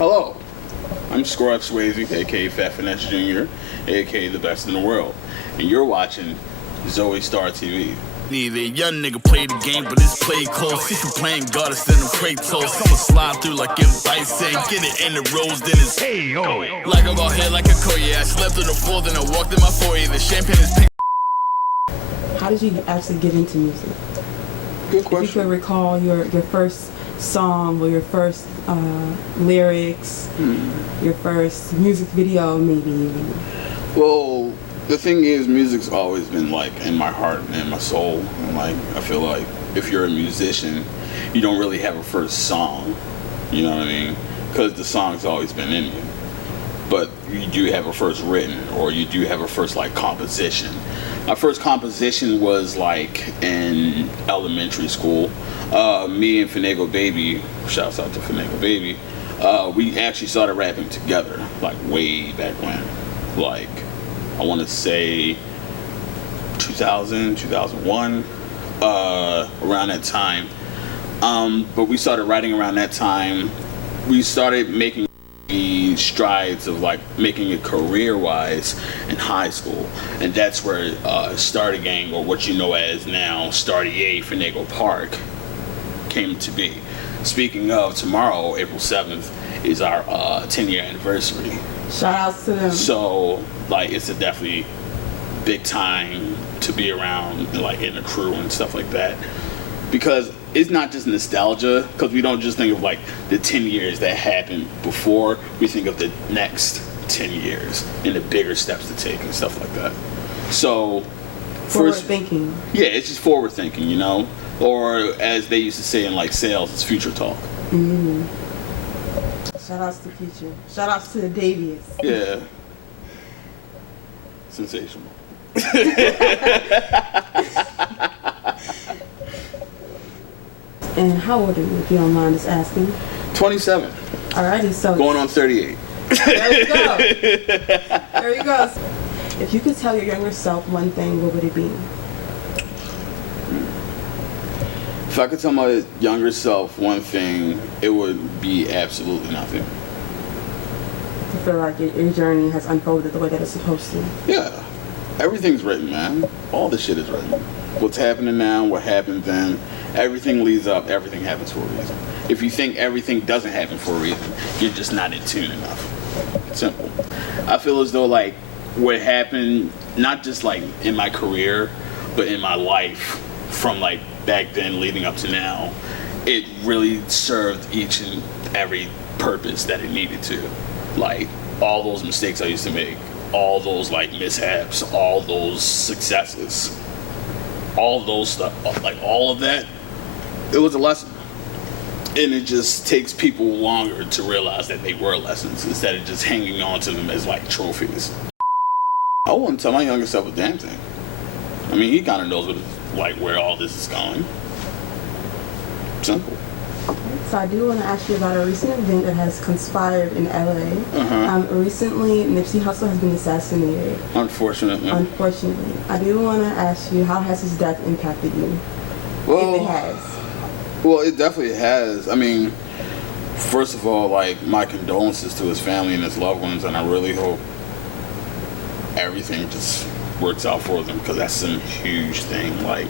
Hello, I'm Score Swazye, aka Fat Finesse Jr., aka the best in the world, and you're watching ZoeyStarz TV. Need a young nigga play the game, but it's play close. If you playing God, it's in the Kratos. I'ma slide through like in Vice and get it in the rose, then it's hey, yo. Like I got here like a Koya. I slept on the floor, then I walked in my foyer. The champagne is pink. How did you actually get into music? Good question. If you could recall your first song or your first lyrics, your first music video, maybe. Well, the thing is, music's always been like in my heart and in my soul. And like, I feel like if you're a musician, you don't really have a first song. You know what I mean? Because the song's always been in you. But you do have a first written, or you do have a first like composition. My first composition was like in elementary school. Me and Finagle Baby, shouts out to Finagle Baby, we actually started rapping together, like way back when. Like, I want to say 2000, 2001, around that time. But we started writing around that time. We started making strides of like making it career-wise in high school, and that's where Starty Gang, or what you know as now Starty A Finagle Park, came to be. Speaking of, tomorrow, April 7th, is our 10-year anniversary. Shout outs to them. So like, it's a definitely big time to be around, like in a crew and stuff like that, because it's not just nostalgia, because we don't just think of like the 10 years that happened before, we think of the next 10 years and the bigger steps to take and stuff like that. So forward thinking. Yeah, it's just forward thinking, you know, or as they used to say in like sales, it's future talk. Shout outs to Future. Shout outs to the Davies. Yeah. Sensational. And how old are you, if you don't mind us asking? 27. Alrighty, so Going on 38. there you go. There you go. If you could tell your younger self one thing, what would it be? If I could tell my younger self one thing, it would be absolutely nothing. I feel like your journey has unfolded the way that it's supposed to. Yeah. Everything's written, man. All the shit is written. What's happening now, what happened then, everything leads up, everything happens for a reason. If you think everything doesn't happen for a reason, you're just not in tune enough. Simple. I feel as though like what happened, not just like in my career, but in my life from like back then leading up to now, it really served each and every purpose that it needed to. Like all those mistakes I used to make, all those like mishaps, all those successes, all those stuff, like all of that, it was a lesson. And it just takes people longer to realize that they were lessons instead of just hanging on to them as like trophies. I wouldn't tell my younger self a damn thing. I mean, he kind of knows what it's like, where all this is going. Simple. So I do want to ask you about a recent event that has conspired in LA. Recently, Nipsey Hussle has been assassinated. Unfortunately. I do want to ask you, how has his death impacted you? Well, if it has. Well, it definitely has. I mean, first of all, like, my condolences to his family and his loved ones, and I really hope everything just works out for them, because that's some huge thing. Like,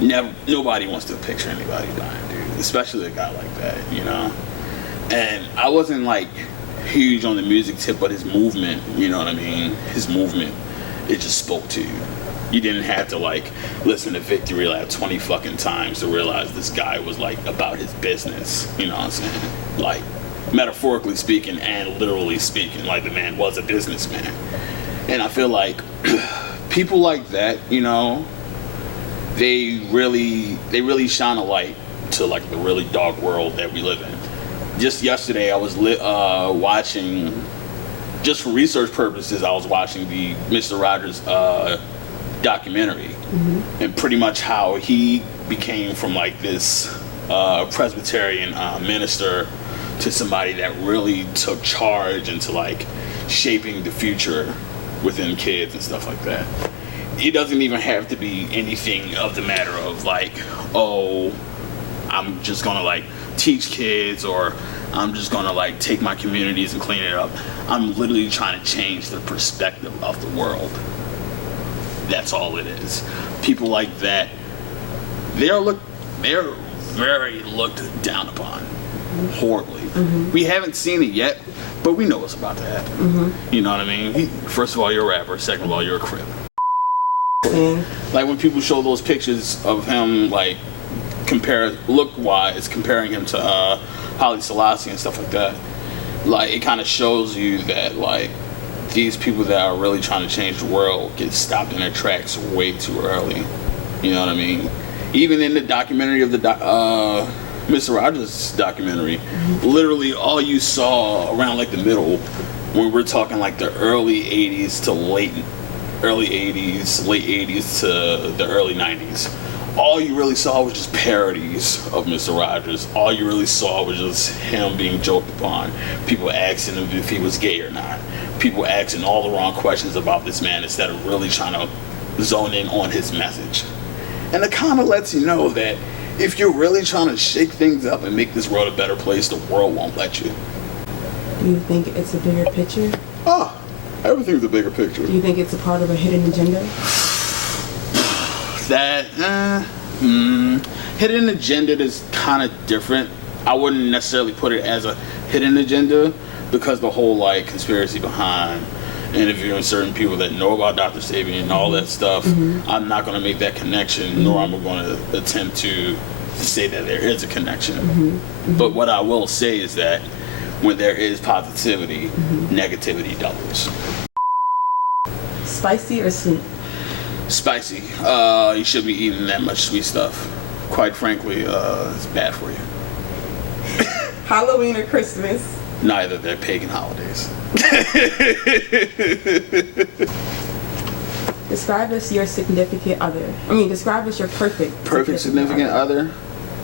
nobody wants to picture anybody dying, dude, especially a guy like that, you know. And I wasn't like huge on the music tip, but his movement, you know what I mean, his movement, it just spoke to you. You didn't have to like listen to Victory Lap 20 fucking times to realize this guy was like about his business, you know what I'm saying? Like, metaphorically speaking and literally speaking, like the man was a businessman. And I feel like people like that, you know, they really shine a light to like the really dark world that we live in. Just yesterday I was watching, just for research purposes, I was watching the Mr. Rogers documentary, and pretty much how he became from like this Presbyterian minister to somebody that really took charge into like shaping the future within kids and stuff like that. It doesn't even have to be anything of the matter of like, oh, I'm just gonna like teach kids or I'm just gonna like take my communities and clean it up. I'm literally trying to change the perspective of the world. That's all it is. People like that, they're very looked down upon, horribly. We haven't seen it yet, but we know what's about to happen. You know what I mean? First of all, you're a rapper. Second of all, you're a crip. Like when people show those pictures of him, like look-wise, comparing him to Haile Selassie and stuff like that, like it kind of shows you that like these people that are really trying to change the world get stopped in their tracks way too early. You know what I mean? Even in the documentary of the Mr. Rogers documentary, literally all you saw around like the middle, when we're talking like the early 80s to late 80s to the early 90s, all you really saw was just parodies of Mr. Rogers. All you really saw was just him being joked upon. People asking him if he was gay or not. People asking all the wrong questions about this man instead of really trying to zone in on his message. And it kind of lets you know that if you're really trying to shake things up and make this world a better place, the world won't let you. Do you think it's a bigger picture? Oh, everything's a bigger picture. Do you think it's a part of a hidden agenda? Hidden agenda is kind of different. I wouldn't necessarily put it as a hidden agenda because the whole like conspiracy behind interviewing certain people that know about Dr. Sabian and all that stuff, I'm not going to make that connection, nor am I going to attempt to say that there is a connection. But what I will say is that when there is positivity, negativity doubles. Spicy or sweet? Spicy. You shouldn't be eating that much sweet stuff. Quite frankly, it's bad for you. Halloween or Christmas? Neither. They're pagan holidays. Describe us your significant other. I mean, describe us your perfect significant other.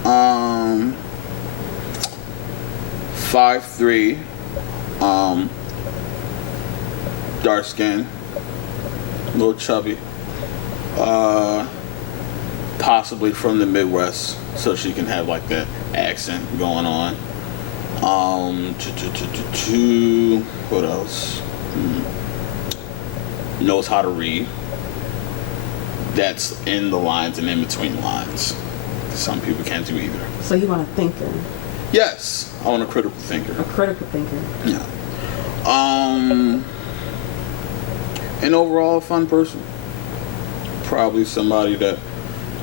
5'3", dark skin, a little chubby, possibly from the Midwest, so she can have like that accent going on. What else? Knows how to read. That's in the lines and in between lines. Some people can't do either. So you want a thinker? Yes, I want a critical thinker. A critical thinker. Yeah. An overall fun person. Probably somebody that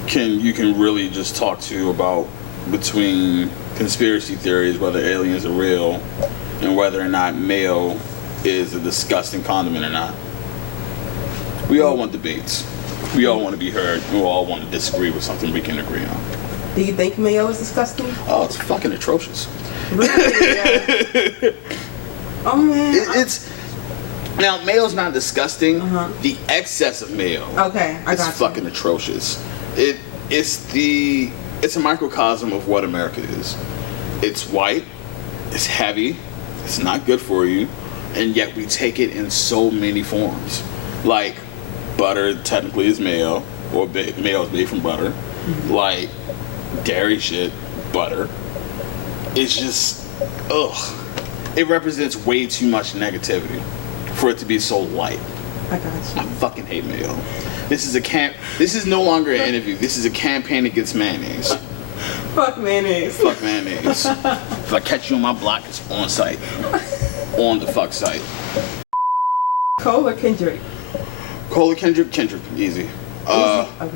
you can really just talk to about between conspiracy theories, whether aliens are real, and whether or not Mayo is a disgusting condiment or not. We all want debates. We all want to be heard. We all want to disagree with something we can agree on. Do you think Mayo is disgusting? Oh, it's fucking atrocious. Really? Yeah. Oh man. It's now Mayo's not disgusting. The excess of Mayo. Okay, I got you. It's fucking atrocious. It's a microcosm of what America is. It's white. It's heavy. It's not good for you, and yet we take it in so many forms. Like butter technically is mayo, or mayo is made from butter. Like dairy shit, butter. It's just, ugh. It represents way too much negativity for it to be so light. I got you. I fucking hate mayo. This is no longer an interview. This is a campaign against mayonnaise. Fuck mayonnaise. Fuck mayonnaise. If I catch you on my block, it's on site. On the fuck site. Cole or Kendrick? Cole or Kendrick? Kendrick, easy. Okay.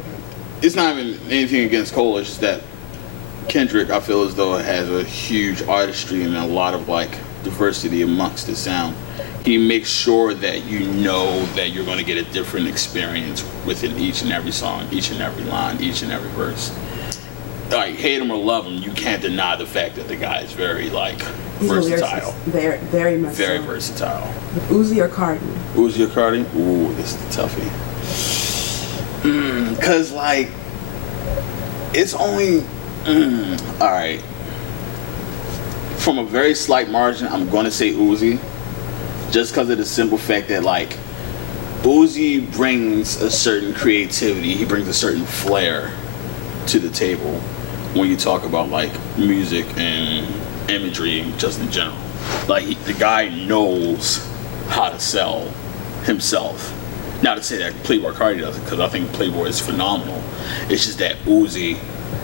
It's not even anything against Cole. It's just that Kendrick, I feel as though it has a huge artistry and a lot of like diversity amongst the sound. He makes sure that you know that you're going to get a different experience within each and every song, each and every line, each and every verse. Like, hate him or love him, you can't deny the fact that the guy is very, like, versatile. Very, very much Very so. versatile. Uzi or Cardi? Uzi or Cardi? Ooh, this is the toughie. Because, like, it's only... Alright. From a very slight margin, I'm going to say Uzi. Just because of the simple fact that, like, Uzi brings a certain creativity. He brings a certain flair to the table when you talk about, like, music and imagery just in general. Like the guy knows how to sell himself. Not to say that Playboi Carti doesn't, because I think Playboi is phenomenal. It's just that Uzi,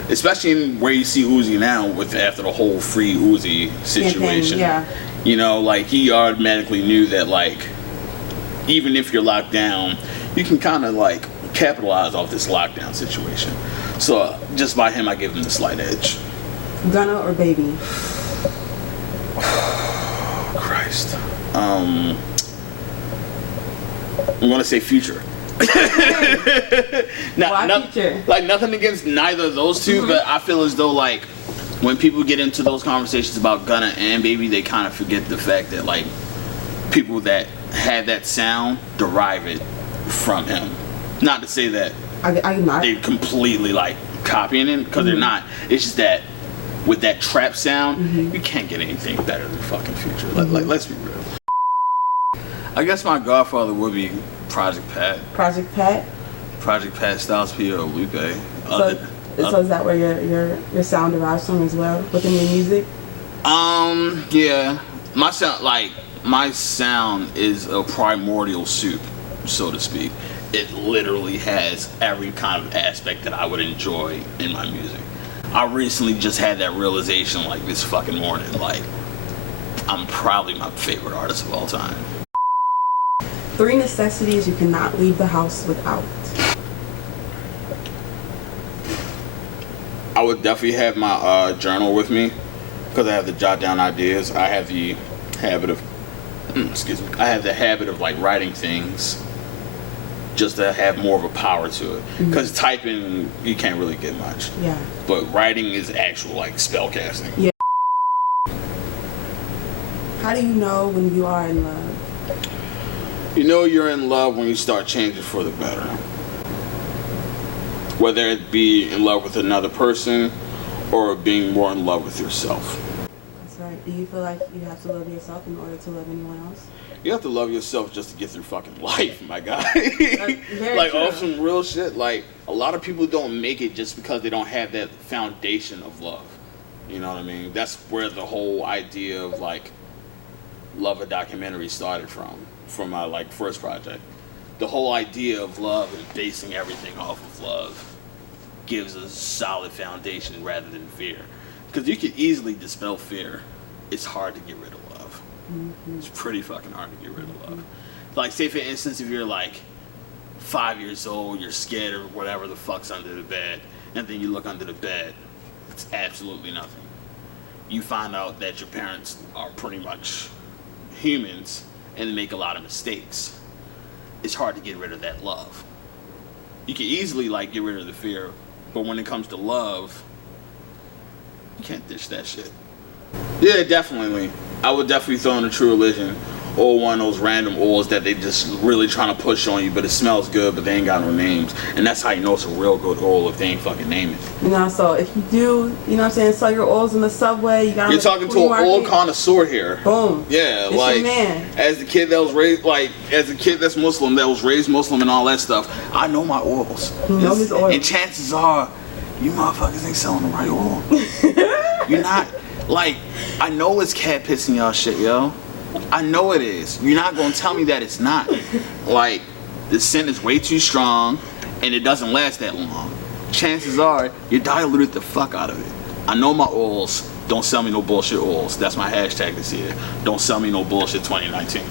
especially in where you see Uzi now with after the whole free Uzi situation. Yeah. You know, like he automatically knew that like even if you're locked down, you can kind of like capitalize off this lockdown situation. So just by him, I give him the slight edge. Gunna or Baby? Christ. I'm gonna say Future. Why Future? Like nothing against neither of those two, but I feel as though like when people get into those conversations about Gunna and Baby, they kind of forget the fact that like people that had that sound derive it from him. Not to say that I'm not. they're completely like copying it, because they're not. It's just that with that trap sound, you can't get anything better than fucking Future. Like let's be real. I guess my godfather would be Project Pat. Project Pat? Project Pat, Styles P, or Lupe. So is that where your sound derives from as well within your music? Yeah. My sound is a primordial soup, so to speak. It literally has every kind of aspect that I would enjoy in my music. I recently just had that realization like this fucking morning. Like, I'm probably my favorite artist of all time. 3 necessities you cannot leave the house without. I would definitely have my journal with me, because I have to jot down ideas. I have the habit of, I have the habit of like writing things just to have more of a power to it. Because typing, you can't really get much. Yeah. But writing is actual like spell casting. Yeah. How do you know when you are in love? You know you're in love when you start changing for the better. Whether it be in love with another person or being more in love with yourself. That's right. Do you feel like you have to love yourself in order to love anyone else? You have to love yourself just to get through fucking life, my guy. Very like true. off some real shit. Like a lot of people don't make it just because they don't have that foundation of love. You know what I mean? That's where the whole idea of like Love a Documentary started from my like first project. The whole idea of love and basing everything off of love gives a solid foundation rather than fear. Because you can easily dispel fear. It's hard to get rid of love. It's pretty fucking hard to get rid of love. Like say for instance, if you're like 5 years old, you're scared of whatever the fuck's under the bed, and then you look under the bed, it's absolutely nothing. You find out that your parents are pretty much humans and they make a lot of mistakes. It's hard to get rid of that love. You can easily like get rid of the fear, but when it comes to love, you can't ditch that shit. Yeah, definitely. I would definitely throw in a True Religion or one of those random oils that they just really trying to push on you, but it smells good, but they ain't got no names. And that's how you know it's a real good oil if they ain't fucking name it. You know, so if you do, you know what I'm saying, sell your oils in the subway, you got You're talking to an oil connoisseur here. Boom. Yeah, it's like your man. as the kid that was raised, like as a kid that's Muslim, that was raised Muslim and all that stuff, I know my oils. You know his oil. And chances are, you motherfuckers ain't selling the right oil. You're not, like, I know it's cat piss in y'all shit, yo. I know it is. You're not gonna tell me that it's not. Like, the scent is way too strong and it doesn't last that long. Chances are, you diluted the fuck out of it. I know my oils. Don't sell me no bullshit oils. That's my hashtag this year. Don't sell me no bullshit 2019.